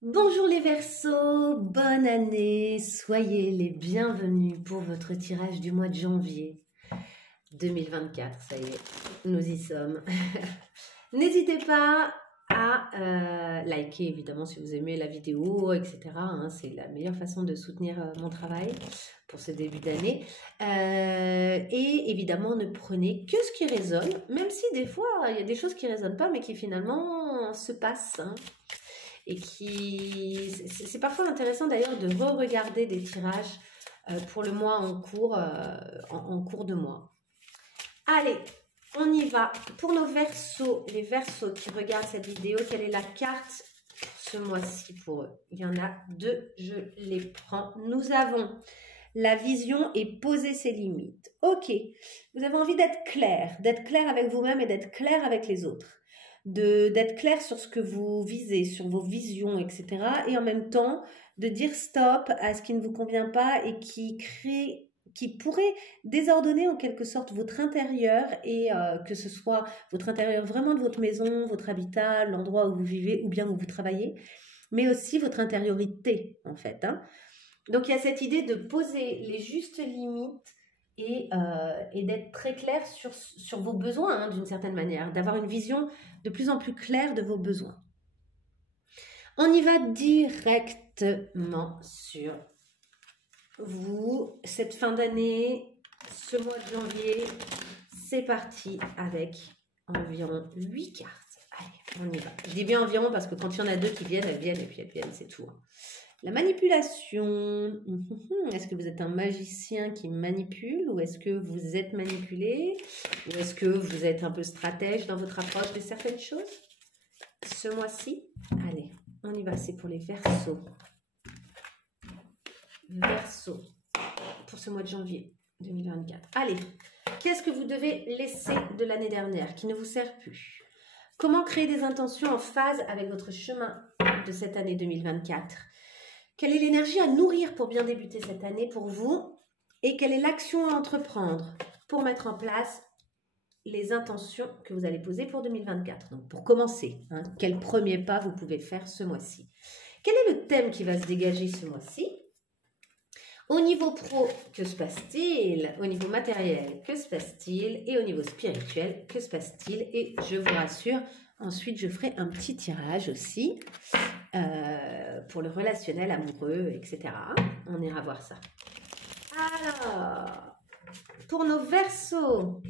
Bonjour les Verseaux, bonne année, soyez les bienvenus pour votre tirage du mois de janvier 2024, ça y est, nous y sommes. N'hésitez pas à liker évidemment si vous aimez la vidéo, etc. hein, c'est la meilleure façon de soutenir mon travail pour ce début d'année. Et évidemment, ne prenez que ce qui résonne, même si des fois il y a des choses qui ne résonnent pas, mais qui finalement se passent. Hein. Et qui c'est parfois intéressant d'ailleurs de re-regarder des tirages pour le mois en cours, en cours de mois. Allez, on y va. Pour nos Verseaux, les Verseaux qui regardent cette vidéo, quelle est la carte ce mois-ci pour eux? Il y en a deux, je les prends. Nous avons la vision et poser ses limites. Ok, vous avez envie d'être clair avec vous-même et d'être clair avec les autres. D'être clair sur ce que vous visez, sur vos visions, etc. Et en même temps, de dire stop à ce qui ne vous convient pas et qui pourrait désordonner en quelque sorte votre intérieur et que ce soit votre intérieur vraiment de votre maison, votre habitat, l'endroit où vous vivez ou bien où vous travaillez, mais aussi votre intériorité en fait. Hein. Donc il y a cette idée de poser les justes limites et d'être très clair sur vos besoins hein, d'une certaine manière, d'avoir une vision de plus en plus claire de vos besoins. On y va directement sur vous, cette fin d'année, ce mois de janvier, c'est parti avec environ 8 cartes. Allez, on y va. Je dis bien environ parce que quand il y en a deux qui viennent, elles viennent et puis elles viennent, c'est tout. Hein. La manipulation, est-ce que vous êtes un magicien qui manipule ou est-ce que vous êtes manipulé ou est-ce que vous êtes un peu stratège dans votre approche de certaines choses ce mois-ci? Allez, on y va, c'est pour les Verseaux. Verseaux, pour ce mois de janvier 2024. Allez, qu'est-ce que vous devez laisser de l'année dernière qui ne vous sert plus? Comment créer des intentions en phase avec votre chemin de cette année 2024? Quelle est l'énergie à nourrir pour bien débuter cette année pour vous? Et quelle est l'action à entreprendre pour mettre en place les intentions que vous allez poser pour 2024? Donc pour commencer, hein, quel premier pas vous pouvez faire ce mois-ci? Quel est le thème qui va se dégager ce mois-ci? Au niveau pro, que se passe-t-il? Au niveau matériel, que se passe-t-il? Et au niveau spirituel, que se passe-t-il? Et je vous rassure, ensuite je ferai un petit tirage aussi pour le relationnel amoureux, etc. On ira voir ça. Alors, pour nos Verseaux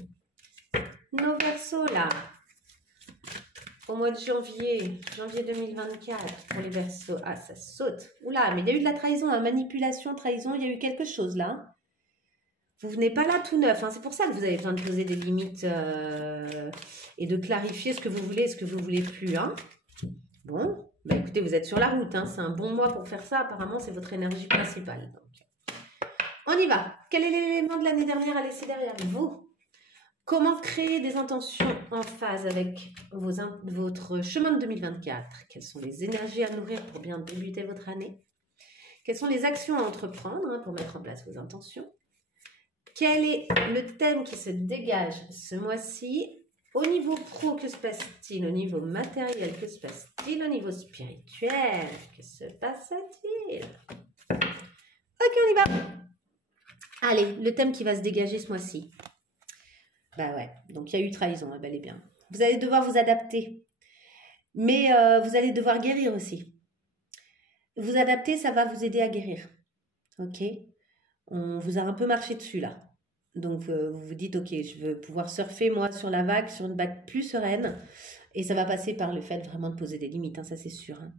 là, au mois de janvier 2024, pour les Verseaux, ah ça saute, oula, mais il y a eu de la trahison, hein, manipulation, trahison, il y a eu quelque chose là. Vous venez pas là tout neuf, hein. C'est pour ça que vous avez besoin de poser des limites et de clarifier ce que vous voulez et ce que vous voulez plus. Hein. Bon, bah écoutez, vous êtes sur la route, hein. C'est un bon mois pour faire ça, apparemment c'est votre énergie principale. Donc. On y va. Quel est l'élément de l'année dernière à laisser derrière vous? Comment créer des intentions en phase avec votre chemin de 2024? Quelles sont les énergies à nourrir pour bien débuter votre année? Quelles sont les actions à entreprendre hein, pour mettre en place vos intentions? Quel est le thème qui se dégage ce mois-ci? Au niveau pro, que se passe-t-il? Au niveau matériel, que se passe-t-il? Au niveau spirituel, que se passe-t-il? Ok, on y va. Allez, le thème qui va se dégager ce mois-ci. Bah ouais, donc il y a eu trahison, bel et bien. Vous allez devoir vous adapter. Mais vous allez devoir guérir aussi. Vous adapter, ça va vous aider à guérir. Ok? On vous a un peu marché dessus là. Donc vous vous dites, ok, je veux pouvoir surfer moi sur la vague, sur une vague plus sereine. Et ça va passer par le fait vraiment de poser des limites, hein, ça c'est sûr. Hein.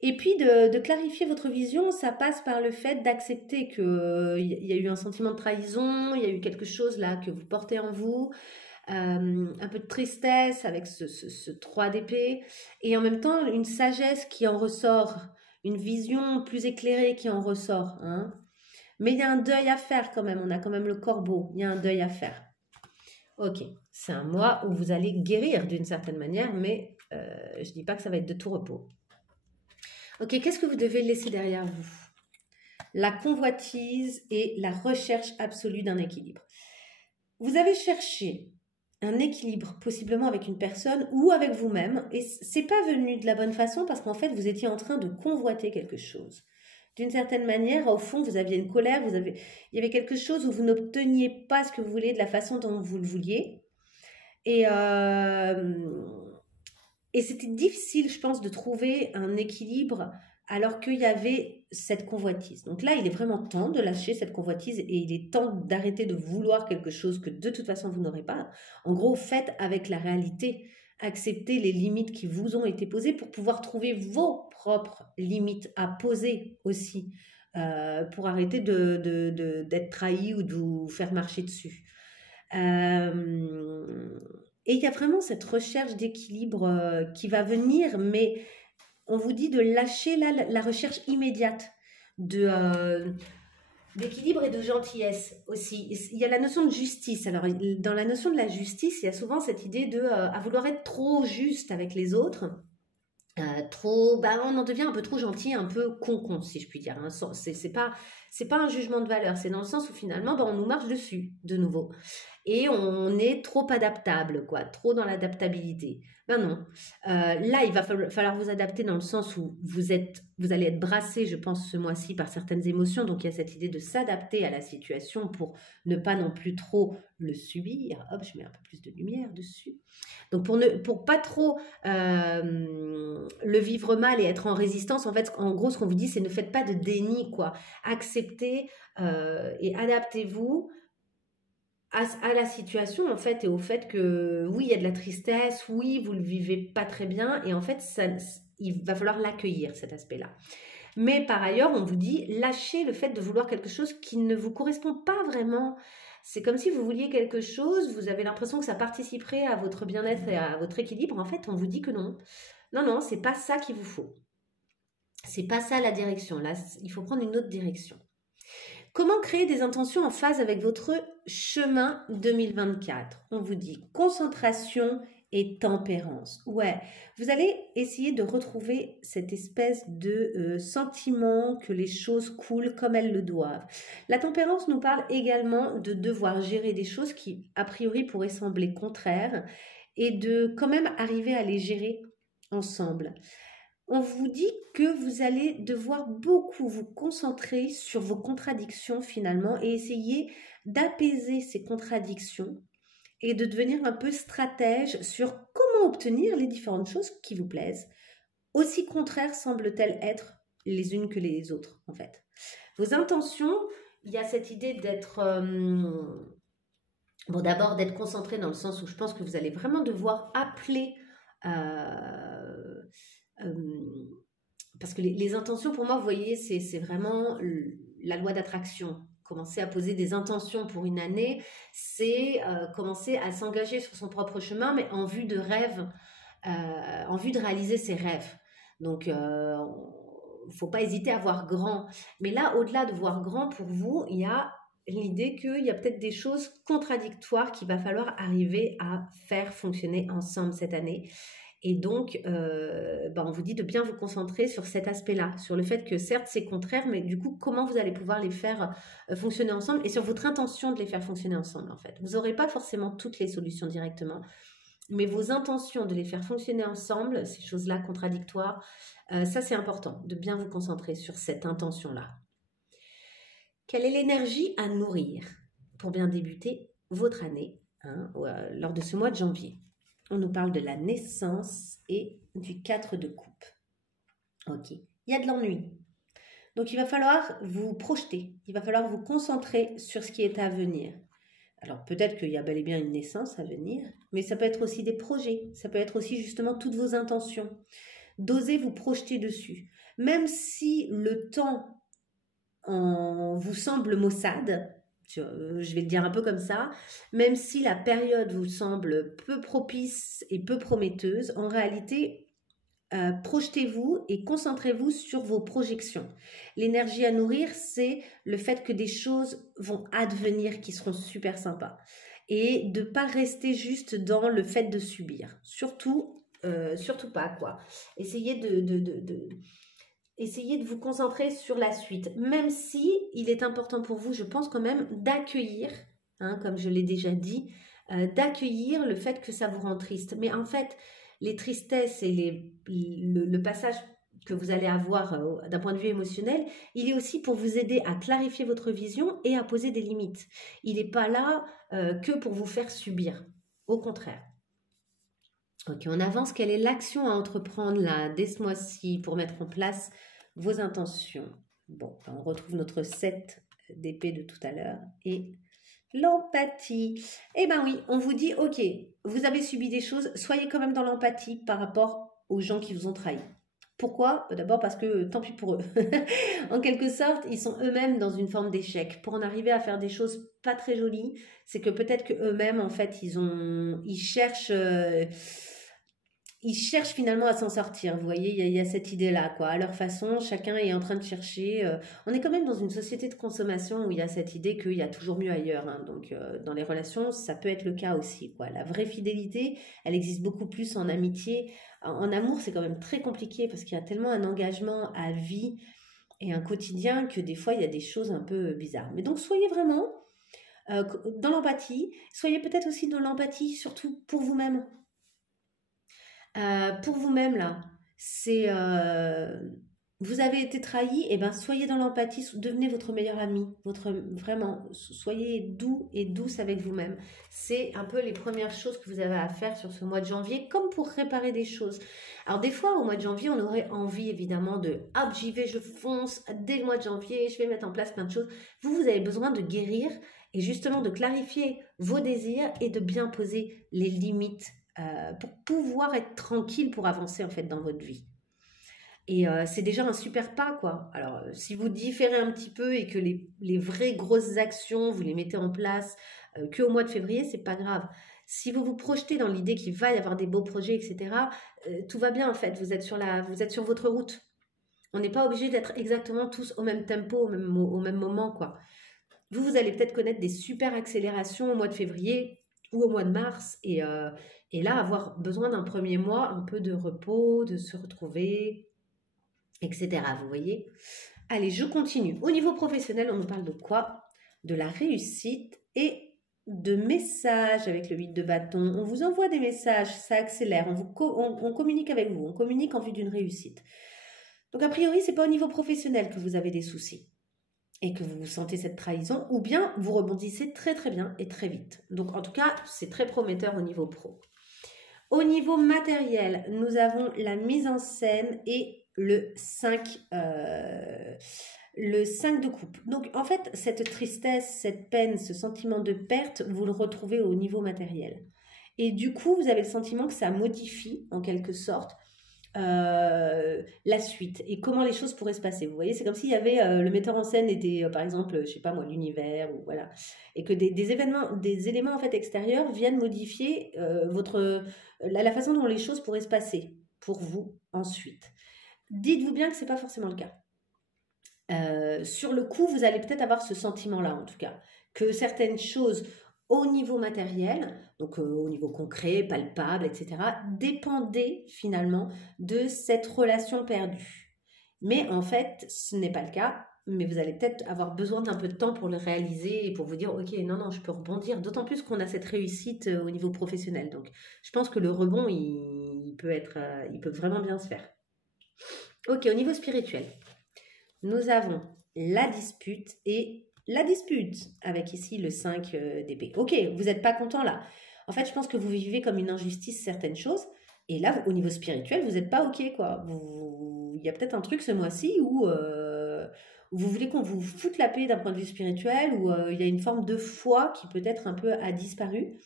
Et puis de clarifier votre vision, ça passe par le fait d'accepter qu'il y a eu un sentiment de trahison, il y a eu quelque chose là que vous portez en vous, un peu de tristesse avec ce 3 d'épée, et en même temps une sagesse qui en ressort, une vision plus éclairée qui en ressort. Hein. Mais il y a un deuil à faire quand même, on a quand même le corbeau, il y a un deuil à faire. Ok, c'est un mois où vous allez guérir d'une certaine manière, mais je ne dis pas que ça va être de tout repos. Ok, qu'est-ce que vous devez laisser derrière vous? La convoitise et la recherche absolue d'un équilibre. Vous avez cherché un équilibre, possiblement avec une personne ou avec vous-même. Et c'est pas venu de la bonne façon parce qu'en fait, vous étiez en train de convoiter quelque chose. D'une certaine manière, au fond, vous aviez une colère, il y avait quelque chose où vous n'obteniez pas ce que vous vouliez de la façon dont vous le vouliez. Et c'était difficile, je pense, de trouver un équilibre alors qu'il y avait cette convoitise. Donc là, il est vraiment temps de lâcher cette convoitise et il est temps d'arrêter de vouloir quelque chose que de toute façon vous n'aurez pas. En gros, faites avec la réalité. Acceptez les limites qui vous ont été posées pour pouvoir trouver vos propres limites à poser aussi, pour arrêter d'être trahi ou de vous faire marcher dessus. Et il y a vraiment cette recherche d'équilibre qui va venir, mais on vous dit de lâcher la recherche immédiate d'équilibre et de gentillesse aussi. Il y a la notion de justice. Alors, dans la notion de la justice, il y a souvent cette idée à vouloir être trop juste avec les autres. On en devient un peu trop gentil, un peu con, si je puis dire. Hein. C'est pas un jugement de valeur, c'est dans le sens où finalement, on nous marche dessus, de nouveau. Et on est trop adaptable, quoi, trop dans l'adaptabilité. Ben non. Là, il va falloir vous adapter dans le sens où vous allez être brassé, je pense, ce mois-ci par certaines émotions. Donc, il y a cette idée de s'adapter à la situation pour ne pas non plus trop le subir. Hop, je mets un peu plus de lumière dessus. Donc, pour pas trop le vivre mal et être en résistance, en fait, en gros, ce qu'on vous dit, c'est ne faites pas de déni, quoi. Acceptez et adaptez-vous à la situation, en fait, et au fait que, oui, il y a de la tristesse, oui, vous le vivez pas très bien, et en fait, il va falloir l'accueillir, cet aspect-là. Mais par ailleurs, on vous dit, lâchez le fait de vouloir quelque chose qui ne vous correspond pas vraiment. C'est comme si vous vouliez quelque chose, vous avez l'impression que ça participerait à votre bien-être et à votre équilibre. En fait, on vous dit que non. Non, c'est pas ça qu'il vous faut. C'est pas ça la direction. Là, il faut prendre une autre direction. Comment créer des intentions en phase avec votre chemin 2024? On vous dit concentration et tempérance. Ouais, vous allez essayer de retrouver cette espèce de sentiment que les choses coulent comme elles le doivent. La tempérance nous parle également de devoir gérer des choses qui, a priori, pourraient sembler contraires et de quand même arriver à les gérer ensemble. On vous dit que vous allez devoir beaucoup vous concentrer sur vos contradictions finalement et essayer d'apaiser ces contradictions et de devenir un peu stratège sur comment obtenir les différentes choses qui vous plaisent, aussi contraires semblent-elles être les unes que les autres en fait. Vos intentions, il y a cette idée d'être... d'abord d'être concentré dans le sens où je pense que vous allez vraiment devoir appeler... parce que les intentions, pour moi, vous voyez, c'est vraiment la loi d'attraction. Commencer à poser des intentions pour une année, c'est commencer à s'engager sur son propre chemin, mais en vue de rêve, en vue de réaliser ses rêves. Donc, faut pas hésiter à voir grand. Mais là, au-delà de voir grand, pour vous, il y a l'idée qu'il y a peut-être des choses contradictoires qu'il va falloir arriver à faire fonctionner ensemble cette année. Et donc, on vous dit de bien vous concentrer sur cet aspect-là, sur le fait que certes c'est contraire, mais du coup, comment vous allez pouvoir les faire fonctionner ensemble et sur votre intention de les faire fonctionner ensemble en fait. Vous n'aurez pas forcément toutes les solutions directement, mais vos intentions de les faire fonctionner ensemble, ces choses-là contradictoires, ça c'est important, de bien vous concentrer sur cette intention-là. Quelle est l'énergie à nourrir pour bien débuter votre année lors de ce mois de janvier? On nous parle de la naissance et du 4 de coupe. Ok, il y a de l'ennui. Donc, il va falloir vous projeter. Il va falloir vous concentrer sur ce qui est à venir. Alors, peut-être qu'il y a bel et bien une naissance à venir, mais ça peut être aussi des projets. Ça peut être aussi justement toutes vos intentions. D'oser vous projeter dessus. Même si le temps vous semble maussade, je vais le dire un peu comme ça, même si la période vous semble peu propice et peu prometteuse, en réalité, projetez-vous et concentrez-vous sur vos projections. L'énergie à nourrir, c'est le fait que des choses vont advenir qui seront super sympas. Et de ne pas rester juste dans le fait de subir. Surtout pas, quoi. Essayez Essayez de vous concentrer sur la suite, même si il est important pour vous, je pense quand même, d'accueillir, comme je l'ai déjà dit, d'accueillir le fait que ça vous rend triste. Mais en fait, les tristesses et le passage que vous allez avoir d'un point de vue émotionnel, il est aussi pour vous aider à clarifier votre vision et à poser des limites. Il n'est pas là que pour vous faire subir. Au contraire. Ok, on avance. Quelle est l'action à entreprendre là, dès ce mois-ci, pour mettre en place vos intentions? Bon, on retrouve notre 7 d'épée de tout à l'heure. Et l'empathie. Eh bien oui, on vous dit, ok, vous avez subi des choses, soyez quand même dans l'empathie par rapport aux gens qui vous ont trahi. Pourquoi? D'abord parce que tant pis pour eux. En quelque sorte, ils sont eux-mêmes dans une forme d'échec. Pour en arriver à faire des choses pas très jolies, c'est que peut-être que eux-mêmes, en fait, ils cherchent finalement à s'en sortir. Vous voyez, il y a cette idée-là, quoi. À leur façon, chacun est en train de chercher. On est quand même dans une société de consommation où il y a cette idée qu'il y a toujours mieux ailleurs, hein. Donc, dans les relations, ça peut être le cas aussi, quoi. La vraie fidélité, elle existe beaucoup plus en amitié. En amour, c'est quand même très compliqué parce qu'il y a tellement un engagement à vie et un quotidien que des fois, il y a des choses un peu bizarres. Mais donc, soyez vraiment dans l'empathie. Soyez peut-être aussi dans l'empathie, surtout pour vous-même. Pour vous-même, là, c'est vous avez été trahi, et ben soyez dans l'empathie, devenez votre meilleur ami, vraiment, soyez doux et douce avec vous-même. C'est un peu les premières choses que vous avez à faire sur ce mois de janvier, comme pour réparer des choses. Alors des fois, au mois de janvier, on aurait envie évidemment de hop, j'y vais, je fonce, dès le mois de janvier, je vais mettre en place plein de choses. Vous avez besoin de guérir et justement de clarifier vos désirs et de bien poser les limites pour pouvoir être tranquille pour avancer en fait dans votre vie. Et c'est déjà un super pas, quoi. Alors, si vous différez un petit peu et que les vraies grosses actions, vous les mettez en place qu'au mois de février, c'est pas grave. Si vous vous projetez dans l'idée qu'il va y avoir des beaux projets, etc., tout va bien en fait. Vous êtes sur votre route. On n'est pas obligé d'être exactement tous au même tempo, au même moment, quoi. Vous allez peut-être connaître des super accélérations au mois de février ou au mois de mars et là, avoir besoin d'un premier mois, un peu de repos, de se retrouver, etc. Vous voyez? Allez, je continue. Au niveau professionnel, on nous parle de quoi? De la réussite et de messages avec le 8 de bâton. On vous envoie des messages, ça accélère, on communique avec vous, on communique en vue d'une réussite. Donc, a priori, ce n'est pas au niveau professionnel que vous avez des soucis et que vous sentez cette trahison, ou bien vous rebondissez très très bien et très vite. Donc, en tout cas, c'est très prometteur au niveau pro. Au niveau matériel, nous avons la mise en scène et le 5 de coupe. Donc, en fait, cette tristesse, cette peine, ce sentiment de perte, vous le retrouvez au niveau matériel. Et du coup, vous avez le sentiment que ça modifie, en quelque sorte, la suite et comment les choses pourraient se passer. Vous voyez, c'est comme s'il y avait le metteur en scène était par exemple, je sais pas moi, l'univers ou voilà, et que des éléments en fait extérieurs viennent modifier la façon dont les choses pourraient se passer pour vous ensuite. Dites-vous bien que c'est pas forcément le cas. Sur le coup, vous allez peut-être avoir ce sentiment-là, en tout cas, que certaines choses au niveau matériel, donc au niveau concret, palpable, etc., dépendaient finalement de cette relation perdue. Mais en fait, ce n'est pas le cas, mais vous allez peut-être avoir besoin d'un peu de temps pour le réaliser et pour vous dire, ok, non, je peux rebondir, d'autant plus qu'on a cette réussite au niveau professionnel. Donc, je pense que le rebond, il peut vraiment bien se faire. Ok, au niveau spirituel, nous avons la dispute et la dispute, avec ici le 5 d'épée. Ok, vous n'êtes pas content là. En fait, je pense que vous vivez comme une injustice certaines choses. Et là, au niveau spirituel, vous n'êtes pas ok, quoi. Il y a peut-être un truc ce mois-ci où vous voulez qu'on vous foute la paix d'un point de vue spirituel, où il y a une forme de foi qui peut-être un peu a disparu.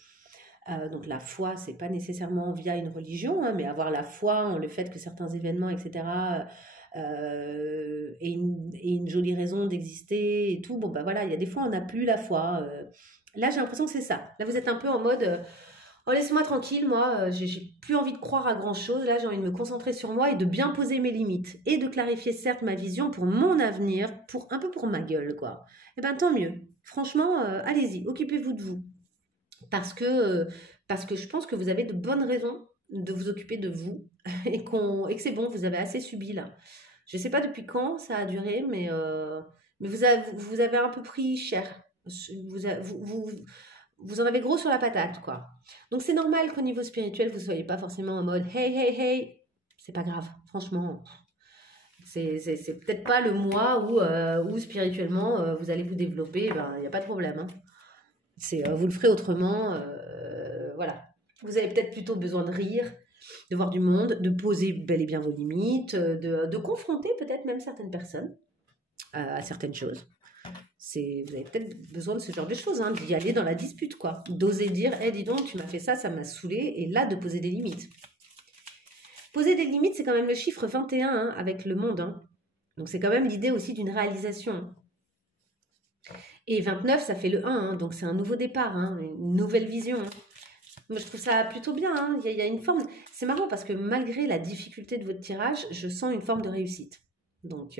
Donc la foi, c'est pas nécessairement via une religion, hein, mais avoir la foi en le fait que certains événements, etc., et une jolie raison d'exister et tout. Bon, bah voilà, il y a des fois, on n'a plus la foi. Là, j'ai l'impression que c'est ça. Là, vous êtes un peu en mode, oh, laisse-moi tranquille, moi, j'ai plus envie de croire à grand-chose. Là, j'ai envie de me concentrer sur moi et de bien poser mes limites. Et de clarifier, certes, ma vision pour mon avenir, un peu pour ma gueule, quoi. Eh ben, tant mieux. Franchement, allez-y, occupez-vous de vous. Parce que je pense que vous avez de bonnes raisons de vous occuper de vous et que c'est bon, vous avez assez subi là. Je ne sais pas depuis quand ça a duré, mais vous avez un peu pris cher. vous en avez gros sur la patate, quoi. Donc, c'est normal qu'au niveau spirituel, vous ne soyez pas forcément en mode « Hey, hey, hey !» C'est pas grave, franchement. C'est peut-être pas le mois où spirituellement, vous allez vous développer. Ben, il n'y a pas de problème. Hein. Vous le ferez autrement. Voilà. Vous avez peut-être plutôt besoin de rire, de voir du monde, de poser bel et bien vos limites, de confronter peut-être même certaines personnes à certaines choses. Vous avez peut-être besoin de ce genre de choses, hein, d'y aller dans la dispute, quoi. D'oser dire, hey, dis donc, tu m'as fait ça m'a saoulé, et là, de poser des limites. Poser des limites, c'est quand même le chiffre 21 hein, avec le monde. Hein. Donc, c'est quand même l'idée aussi d'une réalisation. Et 29, ça fait le 1, hein, donc c'est un nouveau départ, hein, une nouvelle vision. Moi, je trouve ça plutôt bien. Hein. Il y a une forme... C'est marrant parce que malgré la difficulté de votre tirage, je sens une forme de réussite. Donc...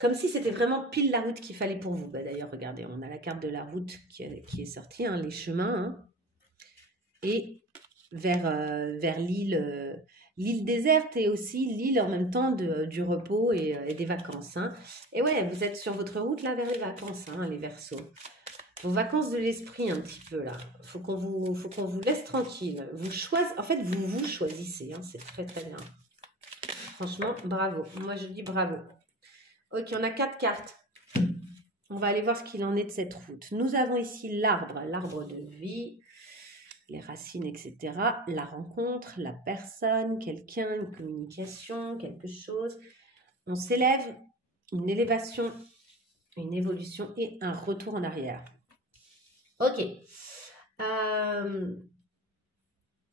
Comme si c'était vraiment pile la route qu'il fallait pour vous. Bah, d'ailleurs, regardez, on a la carte de la route qui est sortie, hein, les chemins. Hein, et vers l'île déserte et aussi l'île en même temps du repos et des vacances. Hein. Et ouais, vous êtes sur votre route là vers les vacances, hein, les Verseaux. Vos vacances de l'esprit un petit peu là. Faut qu'on vous laisse tranquille. En fait, vous choisissez. Hein, c'est très très bien. Franchement, bravo. Moi, je dis bravo. Ok, on a 4 cartes. On va aller voir ce qu'il en est de cette route. Nous avons ici l'arbre de vie, les racines, etc. La rencontre, la personne, quelqu'un, une communication, quelque chose. On s'élève, une élévation, une évolution et un retour en arrière. Ok.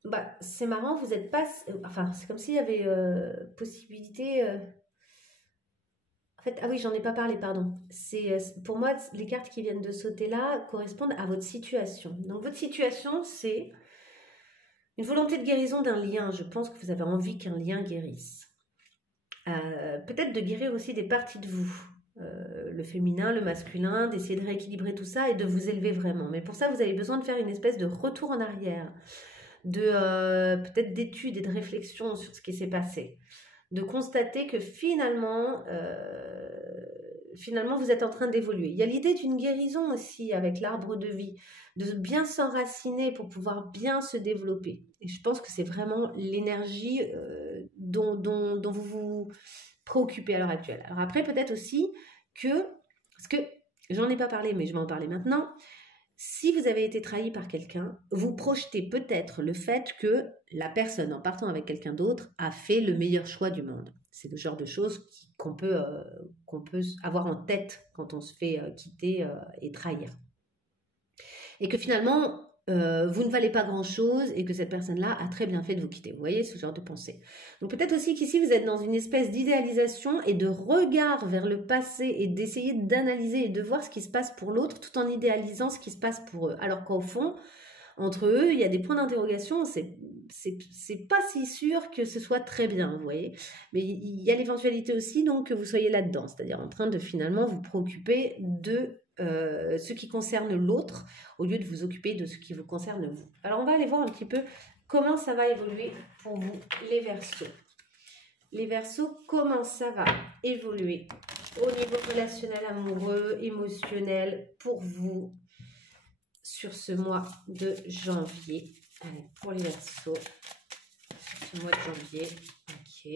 Bah, c'est marrant, vous n'êtes pas... Enfin, c'est comme s'il y avait possibilité... En fait, ah oui, j'en ai pas parlé, pardon. Pour moi, les cartes qui viennent de sauter là correspondent à votre situation. Donc, votre situation, c'est une volonté de guérison d'un lien. Je pense que vous avez envie qu'un lien guérisse. Peut-être de guérir aussi des parties de vous. Le féminin, le masculin, d'essayer de rééquilibrer tout ça et de vous élever vraiment. Mais pour ça, vous avez besoin de faire une espèce de retour en arrière, peut-être d'études et de réflexion sur ce qui s'est passé. De constater que finalement, vous êtes en train d'évoluer. Il y a l'idée d'une guérison aussi avec l'arbre de vie, de bien s'enraciner pour pouvoir bien se développer. Et je pense que c'est vraiment l'énergie dont vous vous préoccupez à l'heure actuelle. Alors après, peut-être aussi parce que j'en ai pas parlé, mais je vais en parler maintenant, si vous avez été trahi par quelqu'un, vous projetez peut-être le fait que la personne, en partant avec quelqu'un d'autre, a fait le meilleur choix du monde. C'est le genre de choses qu'on peut avoir en tête quand on se fait quitter et trahir. Et que finalement, vous ne valez pas grand-chose et que cette personne-là a très bien fait de vous quitter. Vous voyez ce genre de pensée. Donc peut-être aussi qu'ici, vous êtes dans une espèce d'idéalisation et de regard vers le passé et d'essayer d'analyser et de voir ce qui se passe pour l'autre tout en idéalisant ce qui se passe pour eux. Alors qu'au fond, entre eux, il y a des points d'interrogation. C'est pas si sûr que ce soit très bien, vous voyez. Mais il y a l'éventualité aussi donc que vous soyez là-dedans, c'est-à-dire en train de finalement vous préoccuper de ce qui concerne l'autre au lieu de vous occuper de ce qui vous concerne vous. Alors on va aller voir un petit peu comment ça va évoluer pour vous les Verseaux. Les Verseaux, comment ça va évoluer au niveau relationnel, amoureux, émotionnel pour vous sur ce mois de janvier. Allez, pour les Verseaux, ce mois de janvier, ok.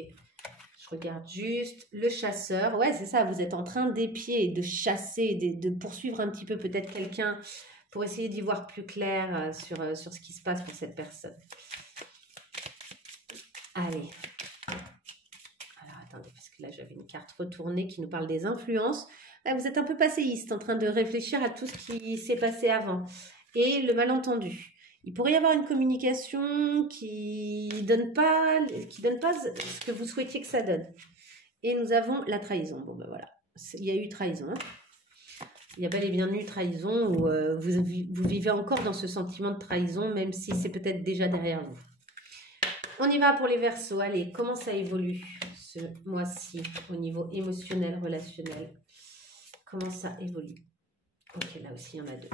Je regarde juste le chasseur. Ouais, c'est ça, vous êtes en train d'épier, de chasser, de poursuivre un petit peu peut-être quelqu'un pour essayer d'y voir plus clair sur ce qui se passe pour cette personne. Allez. Alors, attendez, parce que là, j'avais une carte retournée qui nous parle des influences. Là, vous êtes un peu passéiste, en train de réfléchir à tout ce qui s'est passé avant. Et le malentendu. Il pourrait y avoir une communication qui donne pas ce que vous souhaitiez que ça donne. Et nous avons la trahison. Bon, ben voilà. Il y a eu trahison. Hein. Il y a bel et bien eu trahison où vous vivez encore dans ce sentiment de trahison, même si c'est peut-être déjà derrière vous. On y va pour les Verseaux. Allez, comment ça évolue ce mois-ci au niveau émotionnel, relationnel? Comment ça évolue? Ok, là aussi, il y en a deux.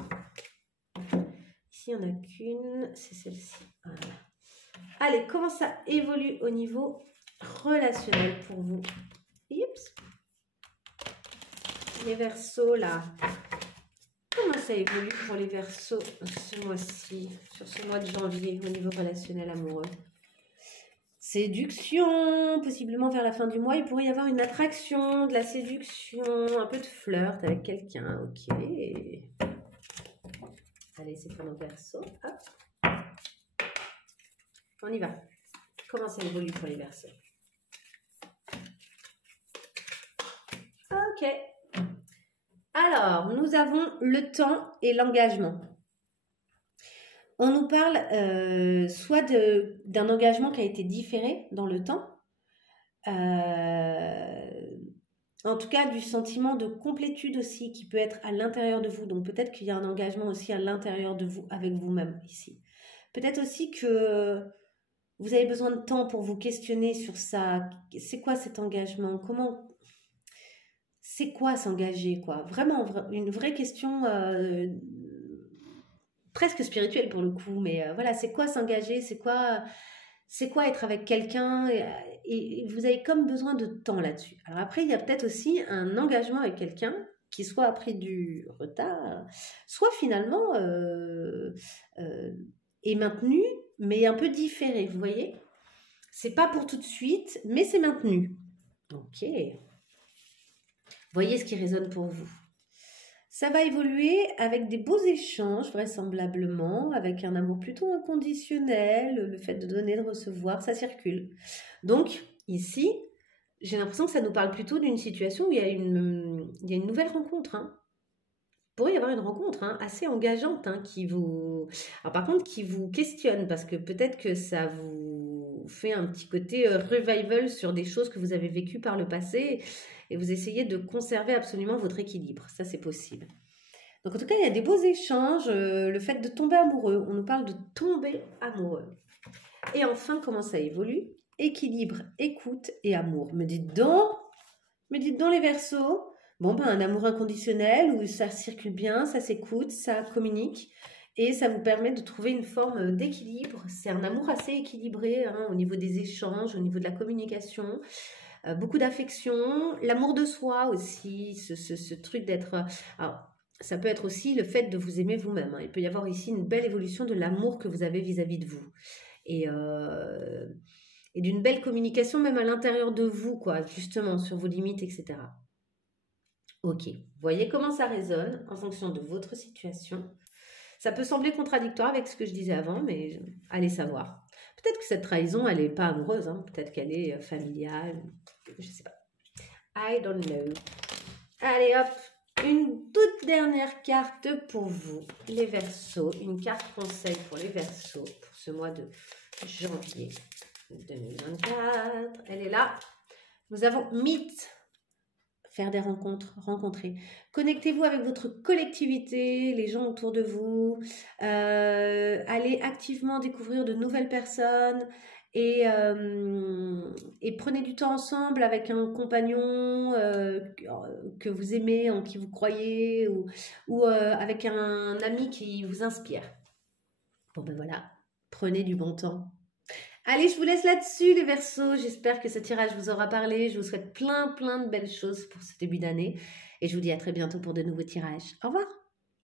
Ici, il n'y en a qu'une, c'est celle-ci. Voilà. Allez, comment ça évolue au niveau relationnel pour vous? Oups. Les Verseaux, là. Comment ça évolue pour les Verseaux ce mois-ci, sur ce mois de janvier, au niveau relationnel amoureux? Séduction, possiblement vers la fin du mois, il pourrait y avoir une attraction, de la séduction, un peu de flirt avec quelqu'un, ok. Allez, c'est pour nos Verseaux. Hop. On y va. Comment ça évolue pour les Verseaux? Ok. Alors, nous avons le temps et l'engagement. On nous parle soit d'un engagement qui a été différé dans le temps, en tout cas du sentiment de complétude aussi qui peut être à l'intérieur de vous. Donc peut-être qu'il y a un engagement aussi à l'intérieur de vous, avec vous-même ici. Peut-être aussi que vous avez besoin de temps pour vous questionner sur ça. C'est quoi cet engagement? Comment... C'est quoi s'engager, quoi? Vraiment, une vraie question presque spirituelle pour le coup, mais voilà, c'est quoi s'engager? C'est quoi être avec quelqu'un? Et vous avez comme besoin de temps là-dessus. Alors après, il y a peut-être aussi un engagement avec quelqu'un qui soit a pris du retard, soit finalement est maintenu, mais un peu différé, vous voyez? C'est pas pour tout de suite, mais c'est maintenu. Ok. Voyez ce qui résonne pour vous. Ça va évoluer avec des beaux échanges, vraisemblablement, avec un amour plutôt inconditionnel, le fait de donner, de recevoir, ça circule. Donc, ici, j'ai l'impression que ça nous parle plutôt d'une situation où il y a une nouvelle rencontre. Hein. Il pourrait y avoir une rencontre assez engageante qui vous... Alors par contre, qui vous questionne, parce que peut-être que ça vous fait un petit côté revival sur des choses que vous avez vécues par le passé, et vous essayez de conserver absolument votre équilibre. Ça, c'est possible. Donc, en tout cas, il y a des beaux échanges. Le fait de tomber amoureux. On nous parle de tomber amoureux. Et enfin, comment ça évolue? Équilibre, écoute et amour. Me dites donc les Verseaux. Bon, ben, un amour inconditionnel où ça circule bien, ça s'écoute, ça communique. Et ça vous permet de trouver une forme d'équilibre. C'est un amour assez équilibré au niveau des échanges, au niveau de la communication. Beaucoup d'affection, l'amour de soi aussi, ce truc d'être... Alors, ça peut être aussi le fait de vous aimer vous-même. Il peut y avoir ici une belle évolution de l'amour que vous avez vis-à-vis de vous. Et d'une belle communication même à l'intérieur de vous, quoi, justement, sur vos limites, etc. Ok, voyez comment ça résonne en fonction de votre situation. Ça peut sembler contradictoire avec ce que je disais avant, mais allez savoir. Peut-être que cette trahison, elle n'est pas amoureuse, peut-être qu'elle est familiale, je ne sais pas. I don't know. Allez hop, une toute dernière carte pour vous, les Verseaux. Une carte conseil pour les Verseaux pour ce mois de janvier 2024. Elle est là. Nous avons Meet. Faire des rencontres, rencontrer. Connectez-vous avec votre collectivité, les gens autour de vous. Allez activement découvrir de nouvelles personnes et prenez du temps ensemble avec un compagnon que vous aimez, en qui vous croyez ou avec un ami qui vous inspire. Bon ben voilà, prenez du bon temps. Allez, je vous laisse là-dessus les Verseaux. J'espère que ce tirage vous aura parlé. Je vous souhaite plein de belles choses pour ce début d'année. Et je vous dis à très bientôt pour de nouveaux tirages. Au revoir.